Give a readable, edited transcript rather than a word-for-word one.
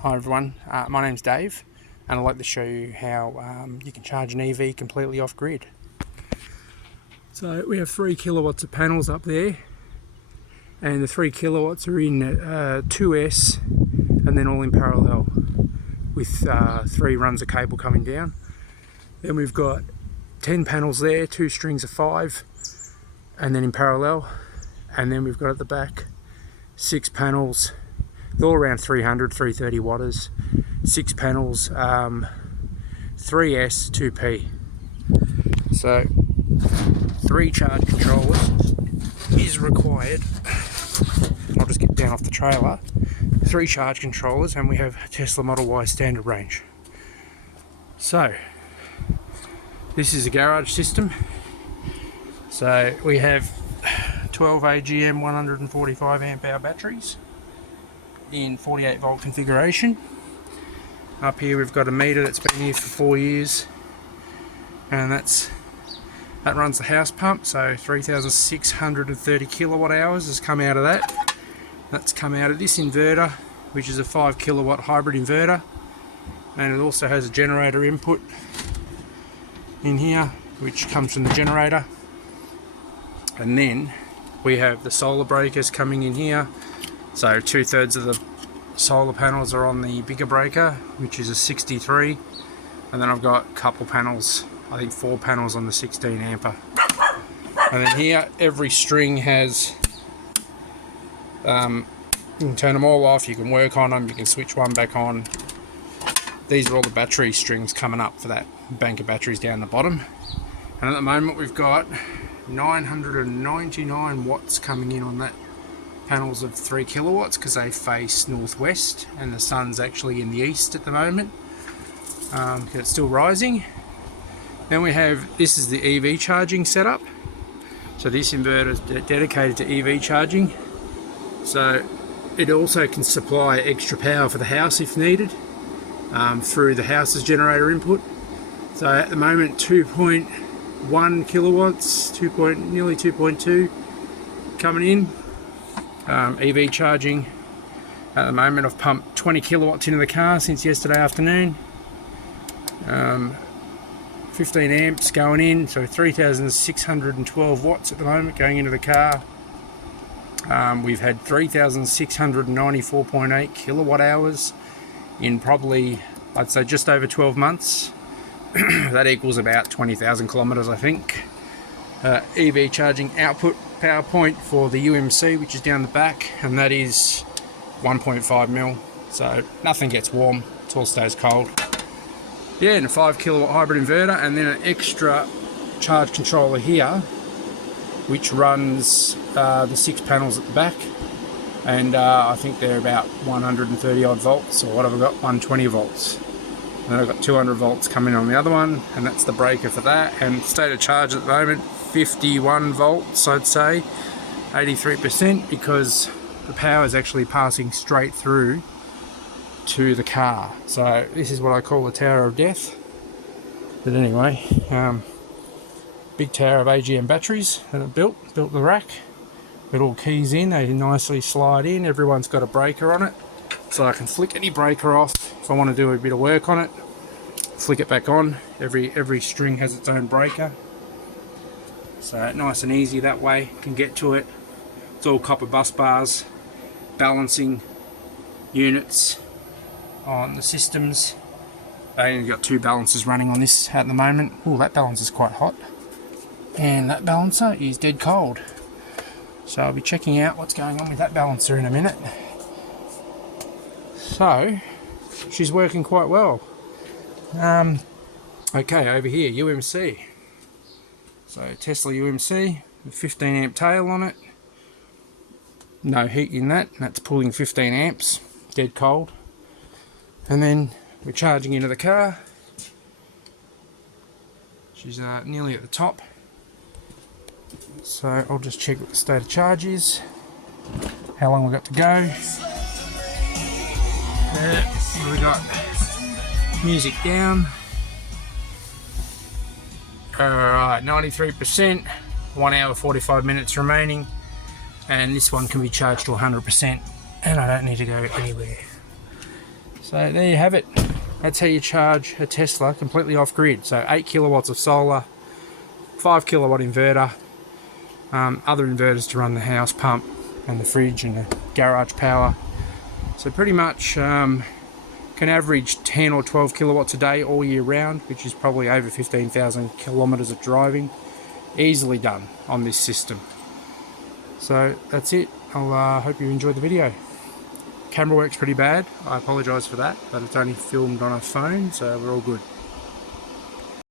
Hi everyone, my name's Dave and I'd like to show you how you can charge an EV completely off grid. So we have 3 kilowatts of panels up there, and the 3 kilowatts are in 2S and then all in parallel with 3 runs of cable coming down. Then we've got 10 panels there, 2 strings of 5 and then in parallel, and then we've got at the back 6 panels. They're all around 300, 330 watters, 6 panels, 3S, 2P. So 3 charge controllers is required. I'll just get down off the trailer. 3 charge controllers, and we have Tesla Model Y standard range. So this is a garage system. So we have 12 AGM 145 amp hour batteries in 48 volt configuration. Up here we've got a meter that's been here for 4 years, and that runs the house pump, so 3,630 kilowatt hours has come out of that. That's come out of this inverter, which is a 5 kilowatt hybrid inverter, and it also has a generator input in here which comes from the generator. And then we have the solar breakers coming in here. So 2/3 of the solar panels are on the bigger breaker, which is a 63, and then I've got a couple panels, I think 4 panels on the 16 ampere. And then here every string has, you can turn them all off, you can work on them, you can switch one back on. These are all the battery strings coming up for that bank of batteries down the bottom. And at the moment we've got 999 watts coming in on that panels of 3 kilowatts, because they face northwest and the sun's actually in the east at the moment, because it's still rising. Then we have, this is the EV charging setup. So this inverter is dedicated to EV charging, so it also can supply extra power for the house if needed, through the house's generator input. So at the moment 2.1 kilowatts, nearly 2.2 coming in. EV charging. At the moment I've pumped 20 kilowatts into the car since yesterday afternoon. 15 amps going in, so 3,612 watts at the moment going into the car. We've had 3,694.8 kilowatt hours in probably, I'd say, just over 12 months. That equals about 20,000 kilometers, I think. EV charging output power point for the UMC, which is down the back, and that is 1.5 mil, so nothing gets warm, it all stays cold. Yeah, and a 5 kilowatt hybrid inverter, and then an extra charge controller here which runs the 6 panels at the back, and I think they're about 130 odd volts, or what have I got, 120 volts. And then I've got 200 volts coming on the other one, and that's the breaker for that. And state of charge at the moment, 51 volts, I'd say, 83%, because the power is actually passing straight through to the car. So this is what I call the Tower of Death. But anyway, big tower of AGM batteries that I built the rack. Got all keys in, they nicely slide in. Everyone's got a breaker on it, so I can flick any breaker off if I want to do a bit of work on it. Flick it back on. Every string has its own breaker, so nice and easy that way. Can get to it. It's all copper bus bars, balancing units on the systems. I only got 2 balancers running on this at the moment. Oh, that balancer's quite hot, and that balancer is dead cold. So I'll be checking out what's going on with that balancer in a minute. So she's working quite well. Okay, over here, UMC. So Tesla UMC with 15 amp tail on it. No heat in that, that's pulling 15 amps, dead cold. And then we're charging into the car. She's nearly at the top. So I'll just check what the state of charge is, how long we've got to go. We got music down. Alright, 93%, 1 hour 45 minutes remaining, and this one can be charged to 100%, and I don't need to go anywhere. So there you have it. That's how you charge a Tesla completely off grid. So 8 kilowatts of solar, 5 kilowatt inverter, other inverters to run the house pump and the fridge and the garage power. So pretty much can average 10 or 12 kilowatts a day all year round, which is probably over 15,000 kilometers of driving. Easily done on this system. So that's it. I'll hope you enjoyed the video. Camera works pretty bad. I apologise for that, but it's only filmed on a phone, so we're all good.